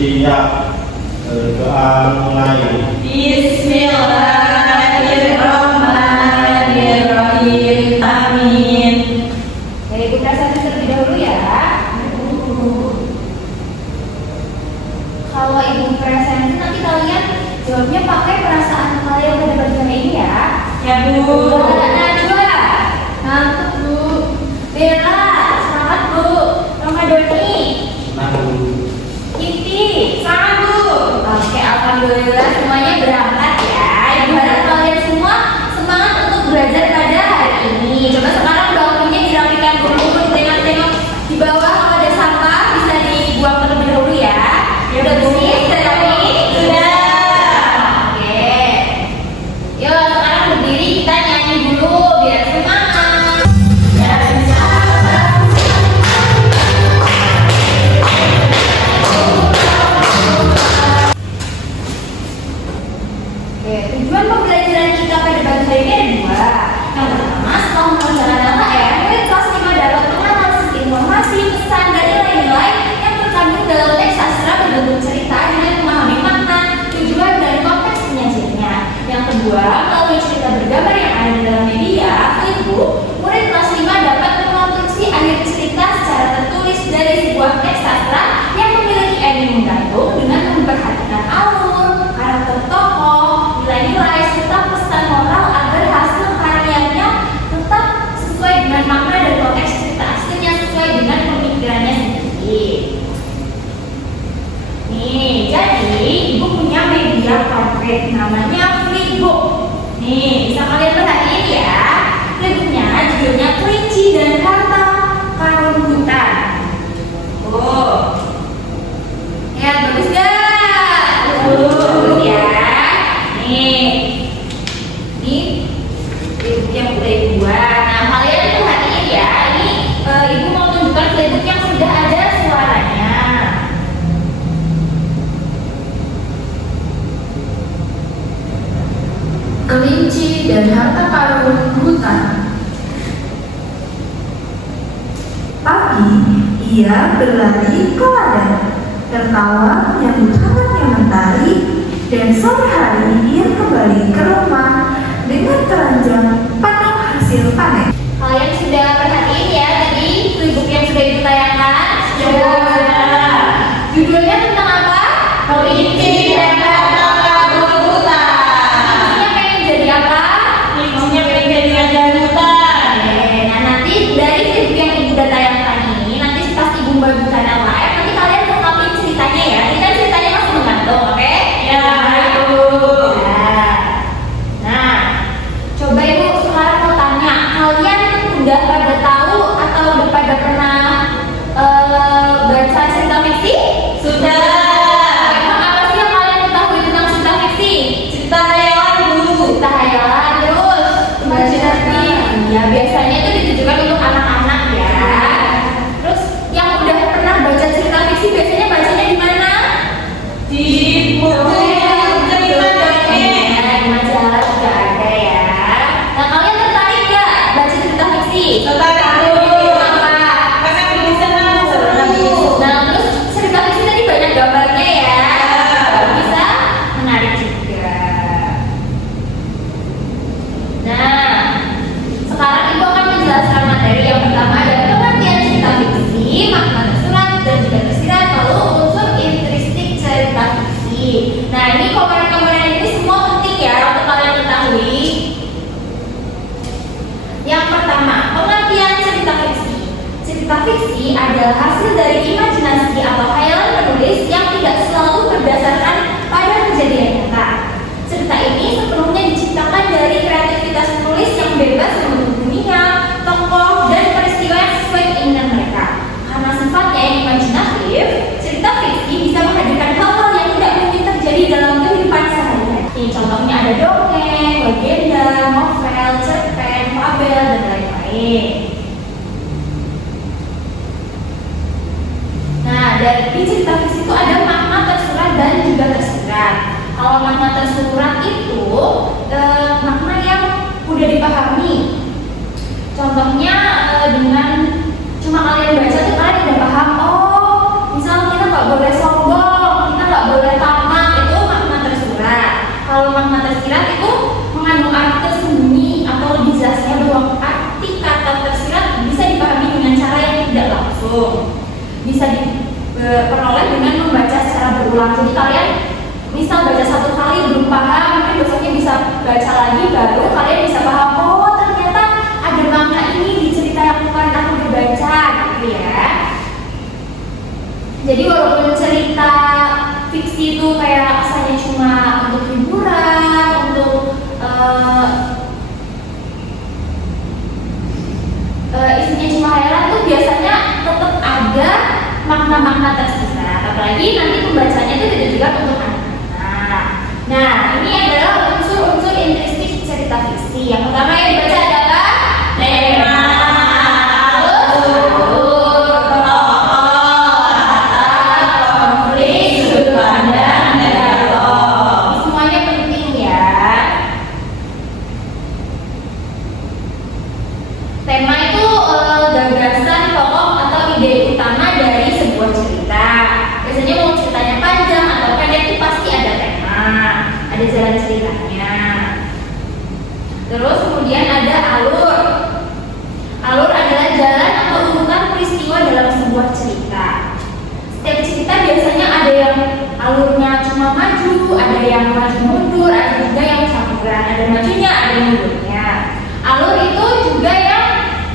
Siap. Berdoa mulai. Bismillahirrahmanirrahim. Amin. Dari Ibu Prasanti terlebih dahulu ya. Kalau Ibu Prasanti nanti kalian jawabnya pakai perasaan kalian pada bagian ini ya. Ya, Bu. Najwa, ngantuk Bu. Bella, semangat Bu. Ramadhani, Senang dulu. Kiti, semangat Bu. Oke, alhamdulillah semuanya berangkat ya. Ibu harap kalian semua semangat untuk belajar pada hari ini. Coba sekarang dokumennya dirapikan dulu, ditengok-tengok di bawah kalau ada sampah bisa dibuang terlebih dahulu ya. Ya udah bersih, sudah rapi? Sudah. Oke. Yuk sekarang berdiri kita nyanyi dulu biar semangat. Oke, tujuan pembelajaran kita pada pagi hari ini ada dua. Yang pertama, setelah mengerjakan LKM, murid kelas 5 dapat menganalisis informasi, pesan, dan nilai-nilai yang terkandung dalam teks sastra berbentuk cerita dengan memahami makna, tujuan, dan konteks penyajiannya. Yang kedua, melalui cerita bergambar yang ada di dalam media, flipbook, murid kelas 5 dapat mengonstruksi akhir cerita secara tertulis dari sebuah teks sastra yang memiliki ending menggantung dengan memperhatikan alur, karakter tokoh, nilai-nilai, serta pesan moral agar hasil karyanya tetap sesuai dengan makna dan konteks cerita aslinya sesuai dengan pemikirannya sendiri. Nih, jadi ibu punya media konkret namanya flipbook. Nih, bisa kalian perhatiin ya. Flipbooknya judulnya Kelinci dan Harta Karun Hutan. Oh, ya bagus gak? Bagus ya. Nih, flipbook yang udah ibu buat. Nah, kalian perhatiin ya. Ini ibu mau tunjukkan flipbook yang sudah ada suaranya. Kelinci dan harta karun hutan. Pagi, ia berlari ke ladang, tertawa menyambut hangatnya mentari, dan sore hari ia kembali ke rumah dengan keranjang penuh hasil panen. Kalian sudah perhatiin ya tadi flipbook yang sudah ibu tayangkan? Sudah. Judulnya tentang apa? Kelinci dan harta karun hutan. Kelinci pengen jadi apa? Kelinci pengen jadi raja hutan. Nah nanti dari flipbook yang ibu udah tayangkan ini, nanti pas ibu membagikan LKM, nanti kalian ungkapin ceritanya ya. Ini kan ceritanya masih menggantung, oke? Ya, Bu. Nah, coba ibu sekarang mau tanya, kalian udah pada tahu atau udah pada pernah baca cerita fiksi? Sudah. Emang apa sih yang kalian ketahui tentang cerita fiksi? Cerita hayalan, Bu. Cerita hayalan terus imajinasi. Ya biasanya itu ditujukan untuk anak-anak ya. Terus yang udah pernah baca cerita fiksi biasanya bacanya di mana? Di buku cerita dongeng. Nah, di majalah juga ada ya. Nah kalian tertarik gak baca cerita fiksi? Tertarik, Bu. Kenapa? Karena lebih senang, seru. Nah terus cerita fiksi tadi banyak gambarnya ya. Bisa menarik juga. Nah, sekarang ibu akan menjelaskan materi yang pertama ada pengertian cerita fiksi, makna tersurat dan juga tersirat, lalu unsur intristik cerita fiksi. Nah ini komponen-komponen ini semua penting ya untuk kalian ketahui. Yang pertama, pengertian cerita fiksi. Cerita fiksi adalah hasil dari imajinasi atau khayalan penulis yang tidak selalu berdasarkan pada kejadian nyata. Cerita ini sepenuhnya diciptakan dari kreativitas penulis yang bebas membentuk dunia, tokoh, dan peristiwa yang sesuai keinginan mereka. Karena sifatnya yang imajinatif, cerita fiksi bisa menghadirkan hal-hal yang tidak mungkin terjadi dalam kehidupan sehari-hari. Nih, contohnya ada dongeng, legenda, novel, cerpen, fabel, dan lain-lain. Nah, dari cerita fiksi itu ada makna tersurat dan juga tersirat. Kalau makna tersurat itu makna yang udah dipahami. Contohnya dengan cuma kalian baca tuh kalian udah paham. Oh, misal kita nggak boleh sombong, langsung. Bisa diperoleh dengan membaca secara berulang. Jadi kalian misal baca satu kali belum paham, mungkin besoknya bisa baca lagi, baru kalian bisa paham, oh ternyata ada makna ini di cerita yang kemarin aku dibaca, gitu ya. Jadi walaupun cerita fiksi itu kayak kesannya cuma untuk hiburan, untuk isinya cuma hayalan, tuh biasanya tetap ada makna-makna tersisa. Apalagi nanti pembacanya itu tidak juga untuk anak-anak. Nah, ini adalah unsur-unsur intrinsik cerita fiksi. Yang pertama yang dibaca adalah tema, tema itu gagasan pokok atau ide utama dari sebuah cerita. Biasanya mau ceritanya panjang atau pendek itu pasti ada tema, ada jalan ceritanya. Terus kemudian ada alur. Alur adalah jalan atau urutan peristiwa dalam sebuah cerita. Setiap cerita biasanya ada yang alurnya cuma maju, ada yang maju mundur, ada juga yang campuran, ada majunya, ada mundurnya. Alur itu juga yang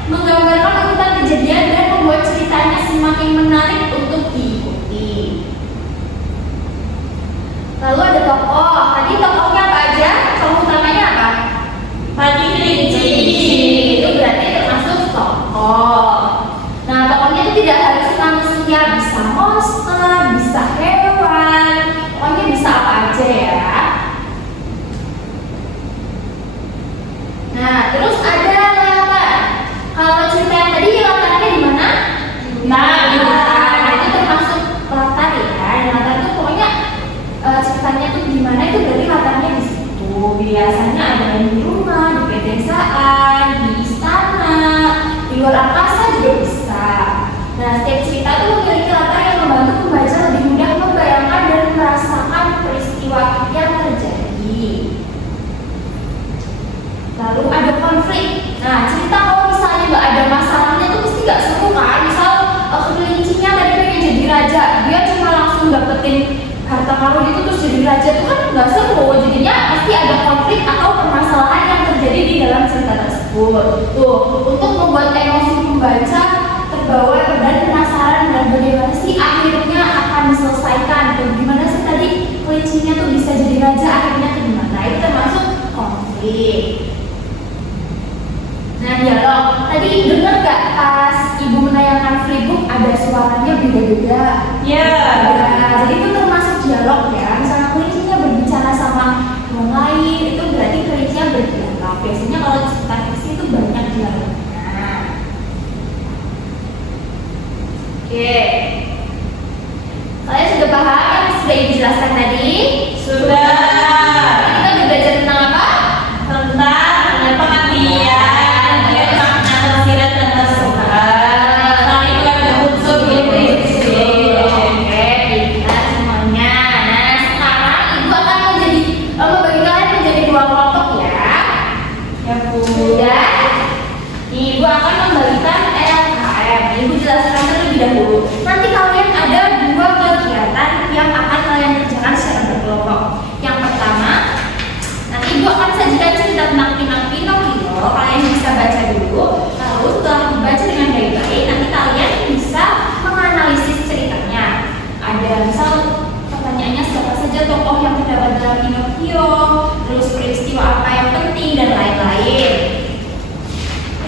menggambarkan urutan kejadian dan membuat ceritanya semakin menarik untuk diikuti. Lalu ada tokoh. Tadi tokohnya apa aja? Tokoh utamanya apa? Pagi kelinci. Itu berarti termasuk tokoh. Nah, tokohnya itu tidak harus manusia, bisa monster, bisa hewan, pokoknya bisa apa aja ya. Nah, terus ada latar. Kalau cerita yang tadi latarnya di mana? Nah, itu termasuk latar ya. Latar itu pokoknya ceritanya tuh di mana itu berarti latarnya di situ. Biasanya ada yang di rumah, di pedesaan, di istana, di luar angkasa juga bisa. Nah, setiap cerita itu memiliki latar yang membantu pembaca lebih mudah membayangkan dan merasakan peristiwa yang terjadi. Lalu ada konflik. Nah, cerita kalau misalnya nggak ada masalahnya tuh pasti nggak seru kan. Misal kelincinya tadi pengen jadi raja, dia cuma langsung dapetin harta karun itu terus jadi raja, itu kan nggak seru. Jadinya pasti ada konflik atau permasalahan yang terjadi di dalam cerita tersebut. Tuh, untuk membuat emosi pembaca terbawa dan penasaran dan bagaimana sih akhirnya akan diselesaikan. Dan gimana sih tadi kelincinya tuh bisa jadi raja, akhirnya ke gimana? Itu termasuk konflik. Nah, dialog. Tadi dengar gak pas ibu menayangkan flipbook ada suaranya beda-beda? Ya. Nah, jadi itu termasuk dialog ya. Misalnya kelincinya berbicara sama yang lain, itu berarti kelincinya berdialog. Biasanya kalau cerita fiksi itu banyak dialognya. Oke. Kalian sudah paham yang sudah ibu jelaskan tadi? Sudah. Kita udah belajar tentang apa? Tentang pengertian, makna tersirat dan tersurat. Kali itu ada unsur intrinsik. Oke, pintar semuanya. Nah, sekarang ibu akan membagi kalian menjadi dua kelompok ya. Ya Bu. Sudah. Nih, ibu akan membagikan LKM. Ibu jelaskan terlebih dahulu. Nanti kalian ada dua kegiatan yang akan kalian kerjakan secara berkelompok. Yang pertama, nanti ibu akan sajikan cerita tentang Pinocchio. Kalian bisa baca dulu. Lalu setelah dibaca dengan baik-baik, nanti kalian bisa menganalisis ceritanya. Ada misal pertanyaannya siapa saja tokoh yang terdapat dalam Pinocchio, terus peristiwa apa yang penting dan lain-lain.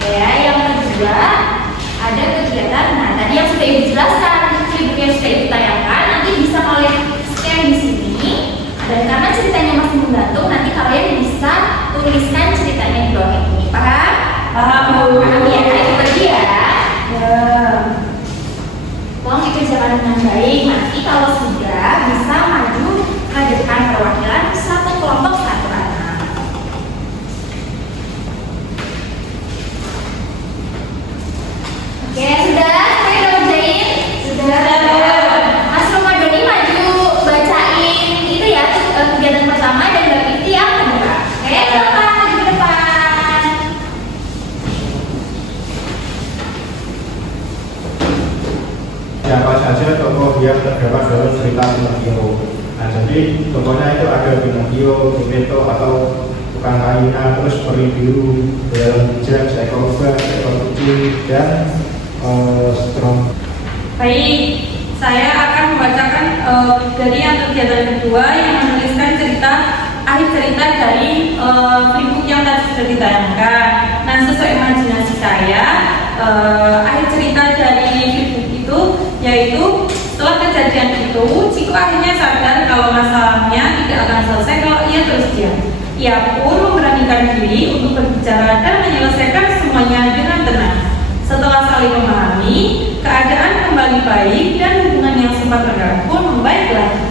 Ya, yang kedua ada kegiatan. Nah, tadi yang sudah ibu jelaskan, flipbook yang sudah ibu tayangkan, nanti bisa kalian scan di sini. Dan karena ceritanya masih menggantung, nanti kalian bisa tuliskan ceritanya di bawah ini. Paham? Paham Bu. Paham ya? Itu tadi ya. Ya. Tolong dikerjakan dengan baik. Nanti kalau sudah bisa maju ke depan perwakilan satu kelompok satu anak. Oke, sudah? Saya udah ngerjain? Sudah. Mas Romadhani maju bacain itu ya kegiatan pertama dan Mbak Fitri yang kedua. Oke, silakan maju ke depan. siapa saja tokoh yang terdapat dalam cerita Pinocchio. Nah, jadi tokohnya itu ada Pinocchio, Geppetto atau tukang kayunya, terus peri biru, dalam bijak, seekor ubah, seekor kucing, dan strong. Baik, saya akan membacakan dari yang kegiatan kedua yang menuliskan akhir cerita dari flipbook yang tadi sudah ditayangkan. Nah, sesuai imajinasi saya, akhir cerita dari flipbook itu yaitu setelah kejadian itu, Ciko akhirnya sadar kalau masalahnya tidak akan selesai kalau ia terus diam. Ia pun memberanikan diri untuk berbicara dan menyelesaikan semuanya dengan tenang. Setelah saling memahami, keadaan kembali baik dan hubungan yang sempat renggang pun membaik lagi.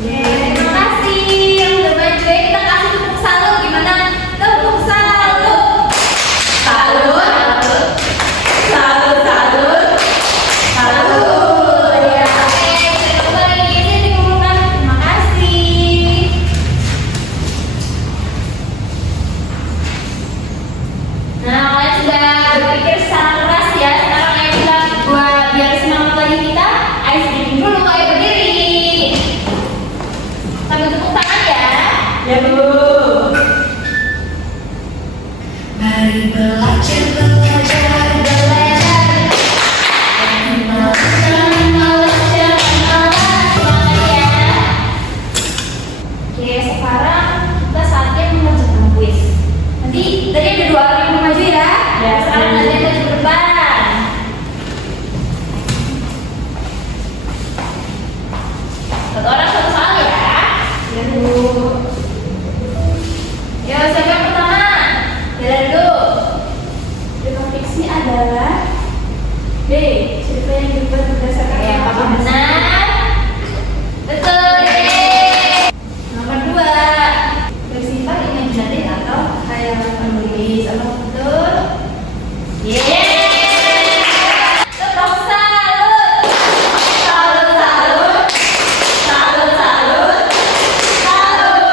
Terima kasih yang udah bantuin. Kita kasih tepuk salut gimana? Tepuk salut. Salut. Salut, salut, Salut. Ya, oke. Kembali ini dikumpulkan. Terima kasih. Nah, kalian sudah berpikir secara keras ya. Sekarang ayo kita buat biar semangat lagi kita. Ayo sedikit dulu, ayo berdiri. Sambil tepuk tangan ya. ya Bu. Mari belajar, belajar, belajar. Oke, sekarang kita saatnya mengerjakan kuis. Nanti tadi ada 2 orang yang maju ya. Ya. Sekarang kalian maju ke depan. Satu orang satu soal ya. Ya Bu. Yo, siapa yang pertama? Jalan dulu. Tema fiksi adalah B. Cerita yang dibuat berdasarkan ya, apakah benar? Betul. Yeay. Nomor 2. Bersifat imajinatif atau khayalan penulis. Apa betul? Yeay. Tepuk salut. Salut, salut. Salut, salut. Salut.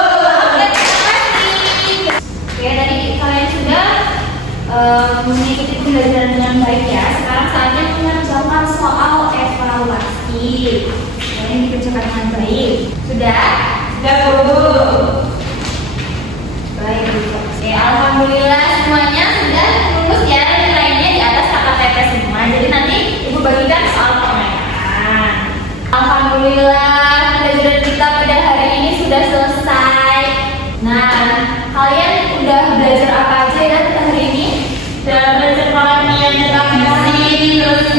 Oke, terima kasih. Oke, tadi kalian sudah mengikuti pembelajaran dengan baik ya. Sekarang saatnya mengerjakan soal evaluasi. Kalian dikerjakan dengan baik. Sudah? Ya Bu. Baik. Oke, alhamdulillah semuanya sudah lulus ya, nilainya di atas KKTP semua. Jadi nanti Ibu bagikan soal permainan. Alhamdulillah pembelajaran kita pada hari ini sudah selesai. Nah, kalian udah belajar apa aja ya pada hari ini? Dan belajar pengertian dan fiksi, terus